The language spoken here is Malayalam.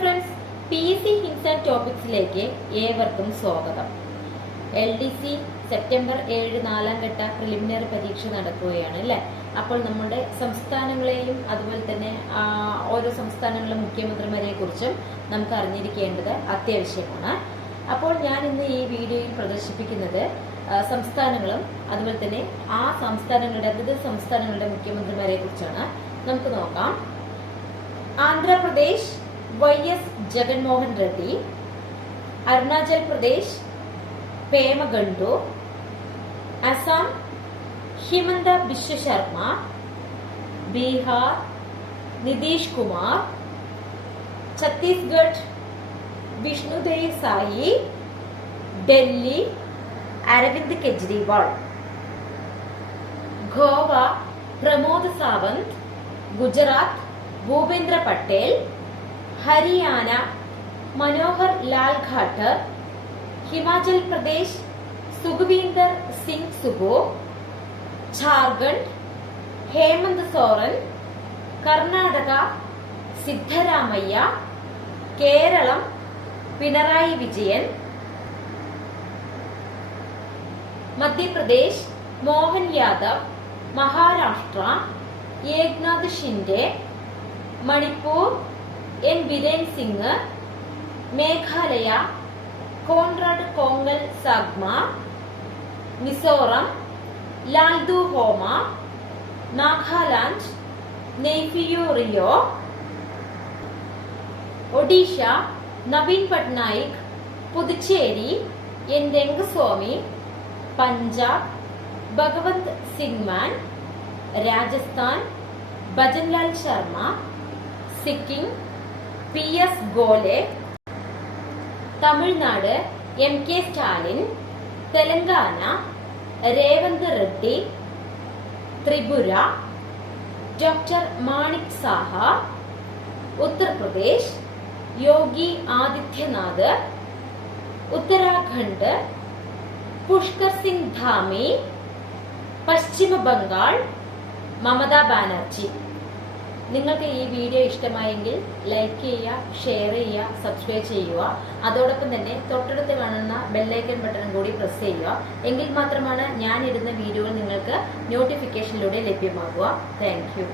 ഫ്രണ്ട്സ്, PC ഹിൻസ് ആൻഡ് ടോപ്പിക്സിലേക്ക് ഏവർക്കും സ്വാഗതം. LDC സെപ്റ്റംബർ 7 4ാം ഘട്ട പ്രിലിമിനറി പരീക്ഷ നടക്കുകയാണ് അല്ലേ. അപ്പോൾ നമ്മുടെ സംസ്ഥാനങ്ങളെയും അതുപോലെ തന്നെ ഓരോ സംസ്ഥാനങ്ങളിലെ മുഖ്യമന്ത്രിമാരെ കുറിച്ചും നമുക്ക് അറിഞ്ഞിരിക്കേണ്ടത് അത്യാവശ്യമാണ്. അപ്പോൾ ഞാൻ ഇന്ന് ഈ വീഡിയോയിൽ പ്രദർശിപ്പിക്കുന്നത് സംസ്ഥാനങ്ങളും അതുപോലെ തന്നെ ആ സംസ്ഥാനങ്ങളുടെ അതത് സംസ്ഥാനങ്ങളുടെ മുഖ്യമന്ത്രിമാരെ കുറിച്ചാണ്. നമുക്ക് നോക്കാം. Andhra Pradesh YS Jaganmohan Reddy, Arunachal Pradesh Pema Khandu, Assam Himanta Biswa Sarma, Bihar Nitish Kumar, Chhattisgarh Vishnudev Sai, Delhi Arvind Kejriwal, Goa Pramod Sawant, Gujarat Bhupendra Patel, Haryana Manohar Lal Khattar, Himachal Pradesh Sukhvinder Singh Sukhu, Jharkhand Hemant Soren, Karnataka Siddaramaiah, Keralam Pinarayi Vijayan, Madhya Pradesh Mohan Yadav, Maharashtra Eknath Shinde, Manipur N Biren Singh, Meghalaya Conrad Kongkal Sangma, Mizoram Lalduhoma, Nagaland Neiphiu Rio, Odisha Naveen Patnaik, Puducherry N Rangaswamy, Punjab Bhagwant Singh Mann, Rajasthan Bhajanlal Sharma, Sikkim PS Golay, Tamil Nadu MK Stalin, Telangana Revanth Reddy, Tripura doctor Manik Saha, Uttar Pradesh Yogi Adityanath, Uttarakhand Pushkar Singh Dhami, Paschima Bengal Mamata Banerjee. നിങ്ങൾക്ക് ഈ വീഡിയോ ഇഷ്ടമായെങ്കിൽ ലൈക്ക് ചെയ്യുക, ഷെയർ ചെയ്യുക, സബ്സ്ക്രൈബ് ചെയ്യുക. അതോടൊപ്പം തന്നെ തൊട്ടടുത്ത് കാണുന്ന ബെല്ലൈക്കൺ ബട്ടൺ കൂടി പ്രസ് ചെയ്യുക. എങ്കിൽ മാത്രമാണ് ഞാൻ ഇടുന്ന വീഡിയോകൾ നിങ്ങൾക്ക് നോട്ടിഫിക്കേഷനിലൂടെ ലഭ്യമാകുക. Thank you.